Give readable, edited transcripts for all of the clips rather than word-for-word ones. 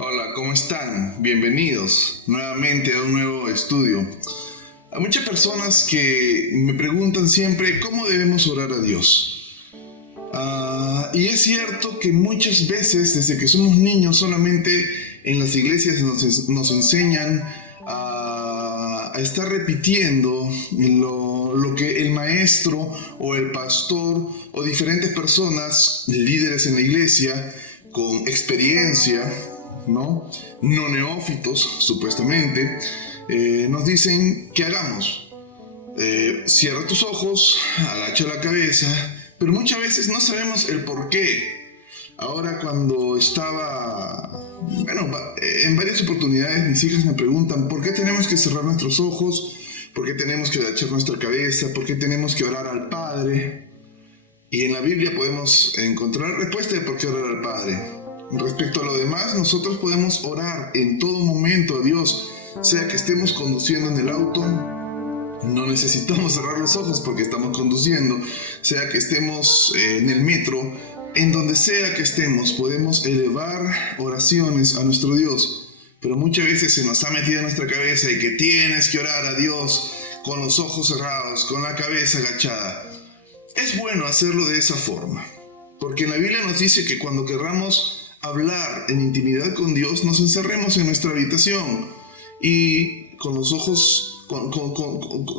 Hola, ¿cómo están? Bienvenidos nuevamente a un nuevo estudio. Hay muchas personas que me preguntan siempre cómo debemos orar a Dios. Y es cierto que muchas veces, desde que somos niños, solamente en las iglesias nos enseñan a estar repitiendo lo que el maestro o el pastor o diferentes personas, líderes en la iglesia, con experiencia, no neófitos, supuestamente, nos dicen que hagamos. Cierra tus ojos, agacha la cabeza, pero muchas veces no sabemos el por qué. Ahora cuando en varias oportunidades mis hijas me preguntan ¿por qué tenemos que cerrar nuestros ojos? ¿Por qué tenemos que agachar nuestra cabeza? ¿Por qué tenemos que orar al Padre? Y en la Biblia podemos encontrar respuesta de por qué orar al Padre. Respecto a lo demás, nosotros podemos orar en todo momento a Dios, sea que estemos conduciendo en el auto, no necesitamos cerrar los ojos porque estamos conduciendo, sea que estemos en el metro, en donde sea que estemos, podemos elevar oraciones a nuestro Dios. Pero muchas veces se nos ha metido en nuestra cabeza y que tienes que orar a Dios con los ojos cerrados, con la cabeza agachada. Es bueno hacerlo de esa forma, porque en la Biblia nos dice que cuando querramos hablar en intimidad con Dios, nos encerremos en nuestra habitación y con los ojos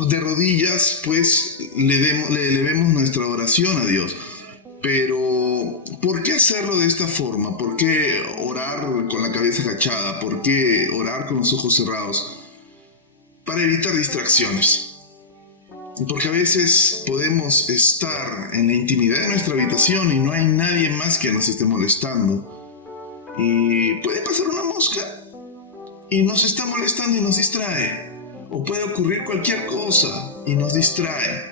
de rodillas, pues le elevemos nuestra oración a Dios. Pero, ¿por qué hacerlo de esta forma? ¿Por qué orar con la cabeza agachada? ¿Por qué orar con los ojos cerrados? Para evitar distracciones. Porque a veces podemos estar en la intimidad de nuestra habitación y no hay nadie más que nos esté molestando. Y puede pasar una mosca y nos está molestando y nos distrae. O puede ocurrir cualquier cosa y nos distrae.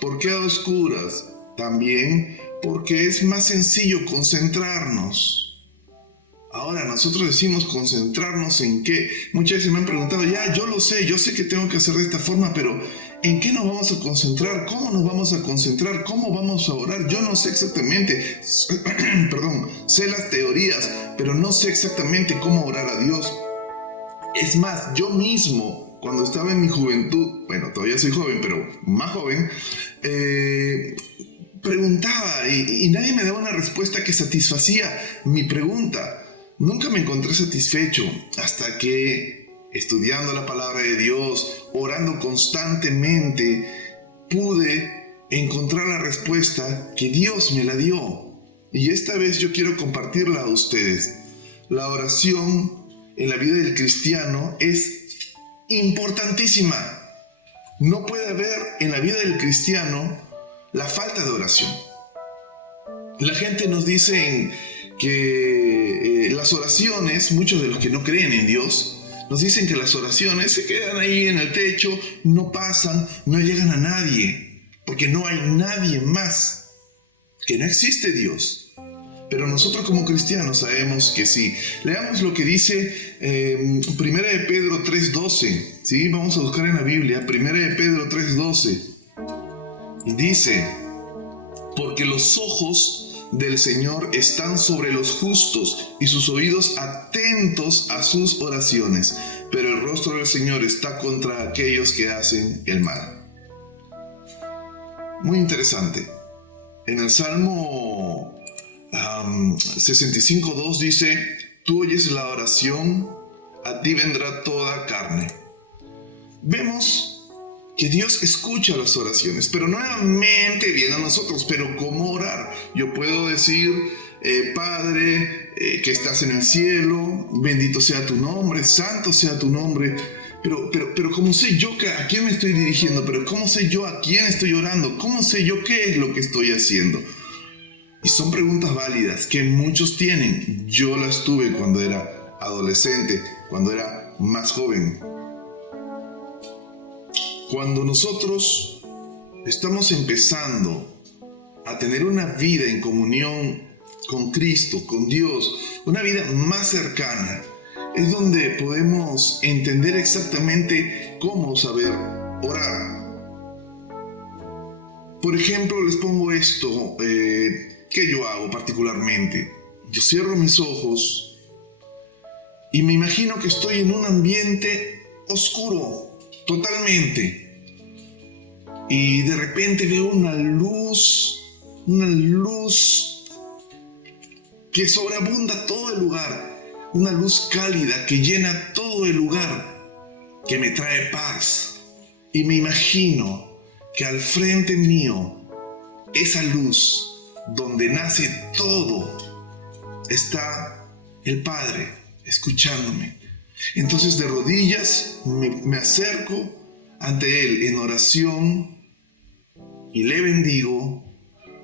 ¿Por qué a oscuras? También porque es más sencillo concentrarnos. Ahora, nosotros decimos concentrarnos en qué. Muchas veces me han preguntado, yo lo sé, yo sé que tengo que hacer de esta forma, pero ¿en qué nos vamos a concentrar? ¿Cómo nos vamos a concentrar? ¿Cómo vamos a orar? Yo no sé exactamente, sé las teorías, pero no sé exactamente cómo orar a Dios. Es más, yo mismo, cuando estaba en mi juventud, bueno, todavía soy joven, pero más joven, preguntaba y nadie me daba una respuesta que satisfacía mi pregunta. Nunca me encontré satisfecho hasta que, estudiando la palabra de Dios, orando constantemente, pude encontrar la respuesta que Dios me la dio. Y esta vez yo quiero compartirla a ustedes. La oración en la vida del cristiano es importantísima. No puede haber en la vida del cristiano la falta de oración. La gente nos dice que las oraciones, muchos de los que no creen en Dios, nos dicen que las oraciones se quedan ahí en el techo, no pasan, no llegan a nadie, porque no hay nadie más, que no existe Dios. Pero nosotros como cristianos sabemos que sí. Leamos lo que dice 1 de Pedro 3:12, ¿sí? Vamos a buscar en la Biblia, 1 de Pedro 3:12. Y dice, porque los ojos del Señor están sobre los justos y sus oídos atentos a sus oraciones, pero el rostro del Señor está contra aquellos que hacen el mal. Muy interesante. En el Salmo 65:2 dice, tú oyes la oración, a ti vendrá toda carne. Vemos que Dios escucha las oraciones, pero nuevamente viene a nosotros, pero ¿cómo orar? Yo puedo decir, Padre, que estás en el cielo, bendito sea tu nombre, santo sea tu nombre, pero ¿cómo sé yo a quién me estoy dirigiendo? Pero ¿cómo sé yo a quién estoy orando? ¿Cómo sé yo qué es lo que estoy haciendo? Y son preguntas válidas que muchos tienen. Yo las tuve cuando era adolescente, cuando era más joven. Cuando nosotros estamos empezando a tener una vida en comunión con Cristo, con Dios, una vida más cercana, es donde podemos entender exactamente cómo saber orar. Por ejemplo, les pongo esto que yo hago particularmente. Yo cierro mis ojos y me imagino que estoy en un ambiente oscuro, totalmente. Y de repente veo una luz que sobreabunda todo el lugar, una luz cálida que llena todo el lugar, que me trae paz. Y me imagino que al frente mío, esa luz donde nace todo, está el Padre escuchándome. Entonces de rodillas me acerco ante Él en oración y le bendigo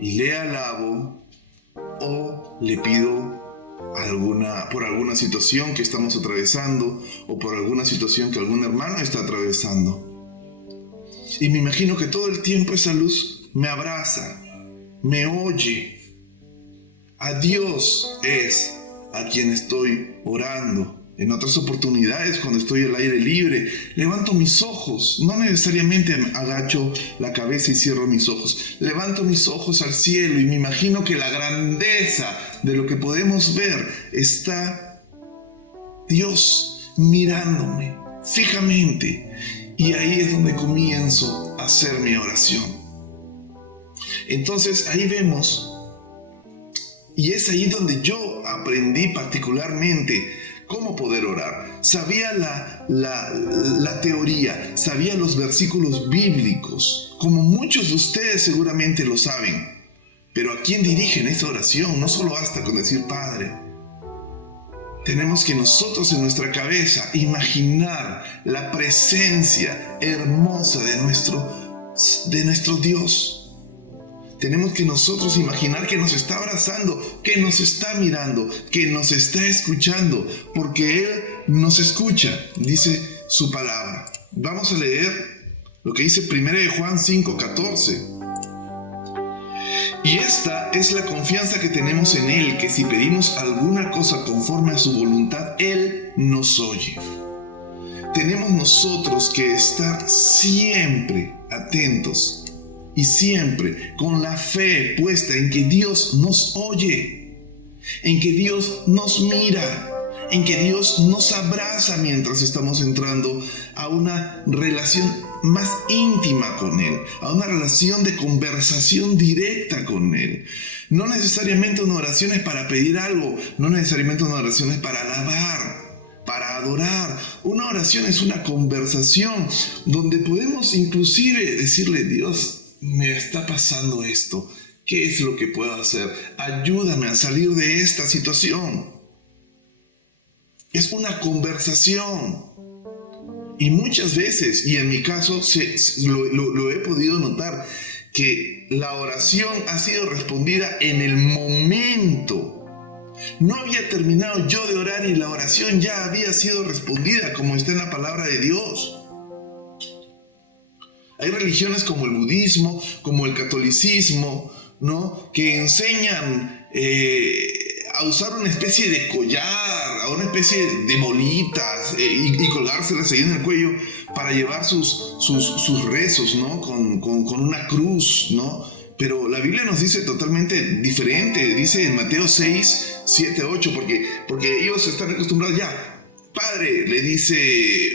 y le alabo, o le pido por alguna situación que estamos atravesando o por alguna situación que algún hermano está atravesando. Y me imagino que todo el tiempo esa luz me abraza, me oye. A Dios es a quien estoy orando. En otras oportunidades, cuando estoy al aire libre, levanto mis ojos. No necesariamente agacho la cabeza y cierro mis ojos. Levanto mis ojos al cielo y me imagino que la grandeza de lo que podemos ver está Dios mirándome fijamente. Y ahí es donde comienzo a hacer mi oración. Entonces ahí vemos, y es ahí donde yo aprendí particularmente cómo poder orar. Sabía la teoría, sabía los versículos bíblicos, como muchos de ustedes seguramente lo saben. Pero ¿a quién dirigen esa oración? No solo basta con decir Padre. Tenemos que nosotros en nuestra cabeza imaginar la presencia hermosa de nuestro Dios. Tenemos que nosotros imaginar que nos está abrazando, que nos está mirando, que nos está escuchando, porque Él nos escucha, dice su palabra. Vamos a leer lo que dice 1 Juan 5:14. Y esta es la confianza que tenemos en Él, que si pedimos alguna cosa conforme a su voluntad, Él nos oye. Tenemos nosotros que estar siempre atentos y siempre con la fe puesta en que Dios nos oye, en que Dios nos mira, en que Dios nos abraza mientras estamos entrando a una relación más íntima con Él, a una relación de conversación directa con Él. No necesariamente una oración es para pedir algo, no necesariamente una oración es para alabar, para adorar. Una oración es una conversación donde podemos inclusive decirle: Dios, me está pasando esto, ¿qué es lo que puedo hacer? Ayúdame a salir de esta situación. Es una conversación. Y muchas veces, y en mi caso lo he podido notar, que la oración ha sido respondida en el momento. No había terminado yo de orar y la oración ya había sido respondida, como está en la palabra de Dios. Hay religiones como el budismo, como el catolicismo, ¿no?, que enseñan a usar una especie de collar, a una especie de bolitas y colgárselas ahí en el cuello para llevar sus rezos, ¿no?, con una cruz, ¿no? Pero la Biblia nos dice totalmente diferente. Dice en Mateo 6, 7, 8, porque ellos están acostumbrados ya. Padre, le dice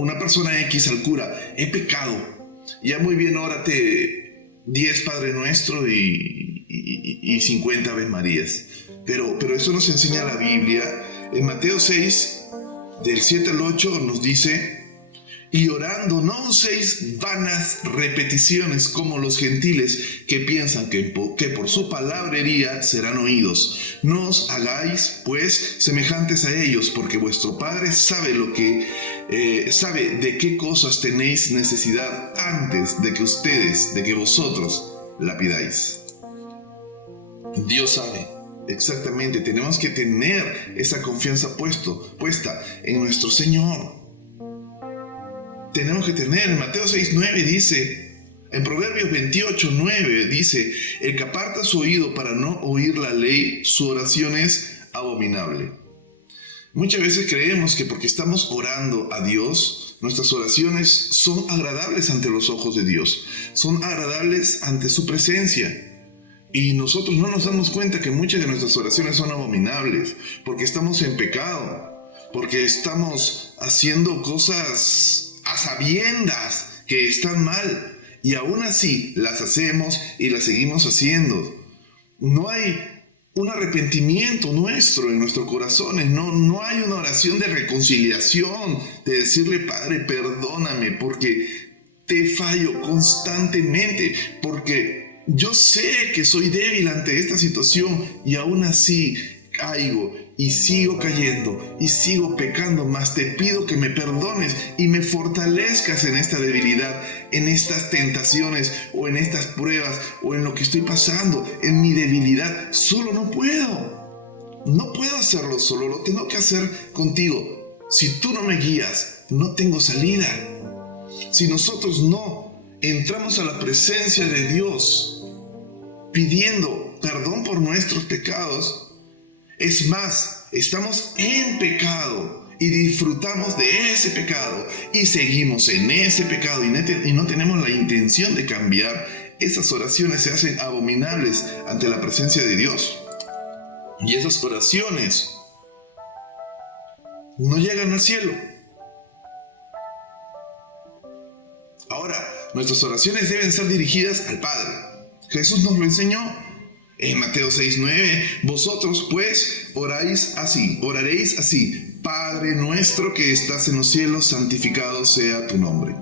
una persona X al cura: he pecado. Ya muy bien, órate 10 Padre Nuestro y 50 Ave Marías. Pero eso nos enseña la Biblia. En Mateo 6, del 7 al 8, nos dice: y orando no uséis vanas repeticiones como los gentiles, que piensan que por su palabrería serán oídos. No os hagáis pues semejantes a ellos, porque vuestro Padre sabe de qué cosas tenéis necesidad antes de que vosotros la pidáis. Dios sabe exactamente. Tenemos que tener esa confianza puesta en nuestro Señor. Tenemos que tener, en Mateo 6:9 dice, en Proverbios 28:9 dice: el que aparta su oído para no oír la ley, su oración es abominable. Muchas veces creemos que porque estamos orando a Dios, nuestras oraciones son agradables ante los ojos de Dios, son agradables ante su presencia. Y nosotros no nos damos cuenta que muchas de nuestras oraciones son abominables, porque estamos en pecado, porque estamos haciendo cosas a sabiendas que están mal, y aún así las hacemos y las seguimos haciendo. No hay un arrepentimiento nuestro en nuestros corazones, no hay una oración de reconciliación, de decirle: Padre, perdóname porque te fallo constantemente, porque yo sé que soy débil ante esta situación y aún así caigo y sigo cayendo y sigo pecando, mas te pido que me perdones y me fortalezcas en esta debilidad, en estas tentaciones o en estas pruebas o en lo que estoy pasando, en mi debilidad. Solo no puedo hacerlo solo, lo tengo que hacer contigo. Si tú no me guías, no tengo salida. Si nosotros no entramos a la presencia de Dios pidiendo perdón por nuestros pecados, es más, estamos en pecado y disfrutamos de ese pecado y seguimos en ese pecado y no tenemos la intención de cambiar, esas oraciones se hacen abominables ante la presencia de Dios. Y esas oraciones no llegan al cielo. Ahora, nuestras oraciones deben ser dirigidas al Padre. Jesús nos lo enseñó en Mateo 6:9. Vosotros pues oraréis así: Padre nuestro que estás en los cielos, santificado sea tu nombre.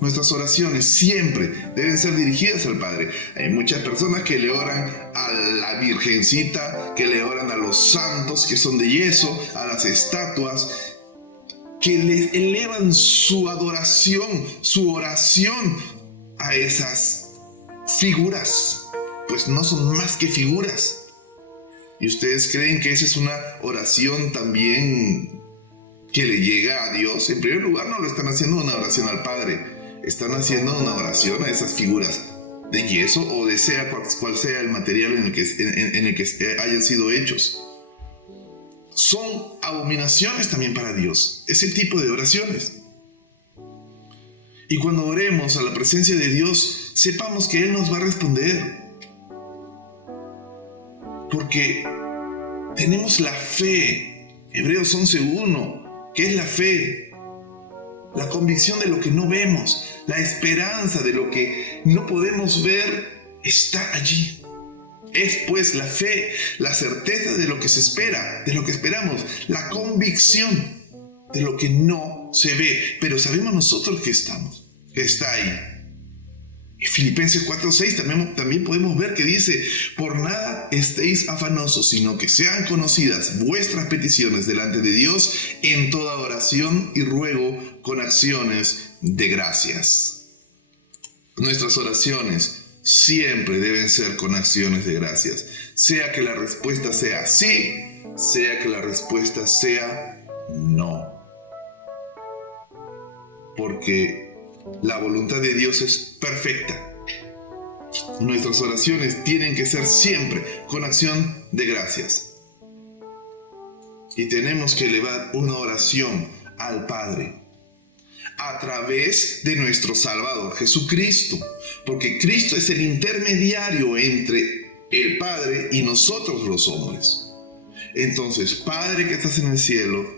Nuestras oraciones siempre deben ser dirigidas al Padre. Hay muchas personas que le oran a la Virgencita, que le oran a los santos que son de yeso, a las estatuas, que le elevan su adoración, su oración a esas figuras, pues no son más que figuras. ¿Y ustedes creen que esa es una oración también que le llega a Dios? En primer lugar, no lo están haciendo una oración al Padre, están haciendo una oración a esas figuras de yeso o de cual sea el material en el que hayan sido hechos. Son abominaciones también para Dios, ese tipo de oraciones. Y cuando oremos a la presencia de Dios, sepamos que Él nos va a responder. Porque tenemos la fe. Hebreos 11:1. ¿Qué es la fe? La convicción de lo que no vemos, la esperanza de lo que no podemos ver está allí. Es pues la fe, la certeza de lo que se espera, de lo que esperamos, la convicción de lo que no se ve, pero sabemos nosotros que está ahí. En Filipenses 4:6 también podemos ver que dice: por nada estéis afanosos, sino que sean conocidas vuestras peticiones delante de Dios en toda oración y ruego con acciones de gracias. Nuestras oraciones siempre deben ser con acciones de gracias, sea que la respuesta sea sí, sea que la respuesta sea no. Porque la voluntad de Dios es perfecta. Nuestras oraciones tienen que ser siempre con acción de gracias. Y tenemos que elevar una oración al Padre a través de nuestro Salvador Jesucristo, porque Cristo es el intermediario entre el Padre y nosotros los hombres. Entonces, Padre que estás en el cielo,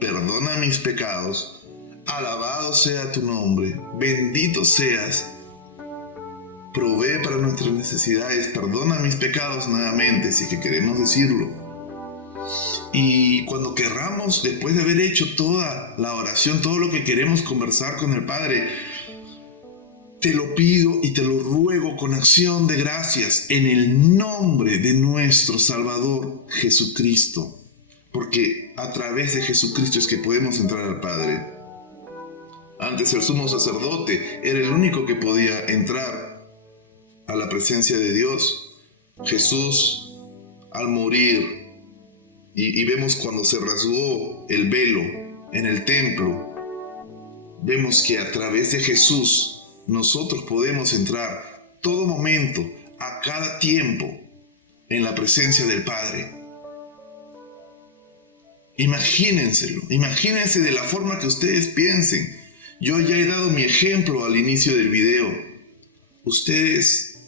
perdona mis pecados, alabado sea tu nombre, bendito seas, provee para nuestras necesidades, perdona mis pecados nuevamente, si es que queremos decirlo. Y cuando querramos, después de haber hecho toda la oración, todo lo que queremos conversar con el Padre, te lo pido y te lo ruego con acción de gracias en el nombre de nuestro Salvador Jesucristo, porque a través de Jesucristo es que podemos entrar al Padre. Antes el sumo sacerdote era el único que podía entrar a la presencia de Dios. Jesús, al morir, y vemos cuando se rasgó el velo en el templo, vemos que a través de Jesús nosotros podemos entrar todo momento, a cada tiempo, en la presencia del Padre. Imagínense de la forma que ustedes piensen. Yo ya he dado mi ejemplo al inicio del video. Ustedes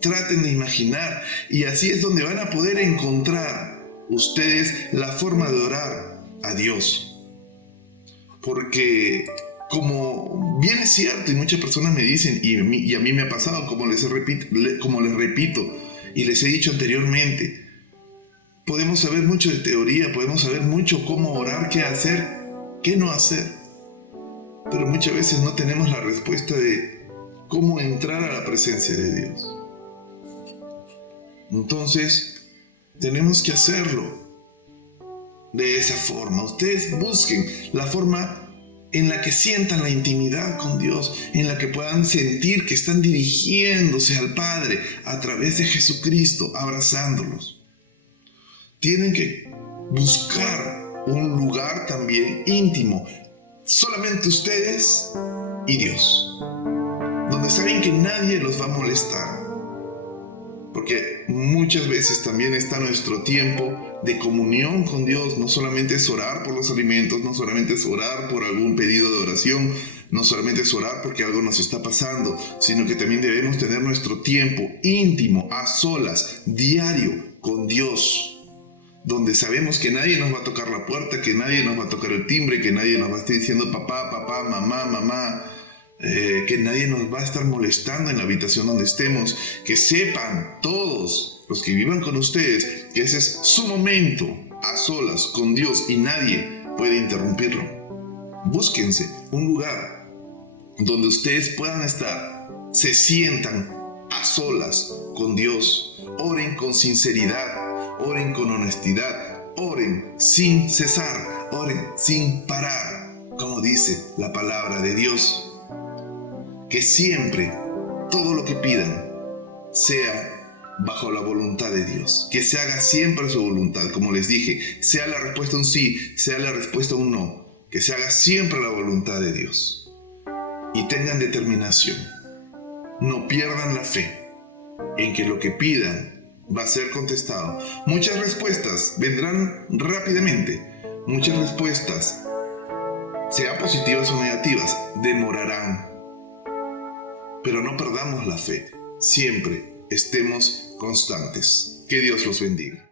traten de imaginar, y así es donde van a poder encontrar ustedes la forma de orar a Dios. Porque como bien es cierto, y muchas personas me dicen, y a mí me ha pasado, como les repito y les he dicho anteriormente, podemos saber mucho de teoría, podemos saber mucho cómo orar, qué hacer, qué no hacer, pero muchas veces no tenemos la respuesta de cómo entrar a la presencia de Dios. Entonces, tenemos que hacerlo de esa forma. Ustedes busquen la forma en la que sientan la intimidad con Dios, en la que puedan sentir que están dirigiéndose al Padre a través de Jesucristo, abrazándolos. Tienen que buscar un lugar también íntimo, solamente ustedes y Dios, donde saben que nadie los va a molestar. Porque muchas veces también está nuestro tiempo de comunión con Dios. No solamente es orar por los alimentos, no solamente es orar por algún pedido de oración, no solamente es orar porque algo nos está pasando, sino que también debemos tener nuestro tiempo íntimo, a solas, diario, con Dios, donde sabemos que nadie nos va a tocar la puerta, que nadie nos va a tocar el timbre, que nadie nos va a estar diciendo papá, papá, mamá, mamá. Que nadie nos va a estar molestando en la habitación donde estemos, que sepan todos los que vivan con ustedes que ese es su momento a solas con Dios y nadie puede interrumpirlo. Búsquense un lugar donde ustedes puedan estar, se sientan a solas con Dios, oren con sinceridad, oren con honestidad, oren sin cesar, oren sin parar, como dice la palabra de Dios. Que siempre, todo lo que pidan, sea bajo la voluntad de Dios. Que se haga siempre su voluntad, como les dije. Sea la respuesta un sí, sea la respuesta un no. Que se haga siempre la voluntad de Dios. Y tengan determinación. No pierdan la fe en que lo que pidan va a ser contestado. Muchas respuestas vendrán rápidamente. Muchas respuestas, sea positivas o negativas, demorarán. Pero no perdamos la fe, siempre estemos constantes. Que Dios los bendiga.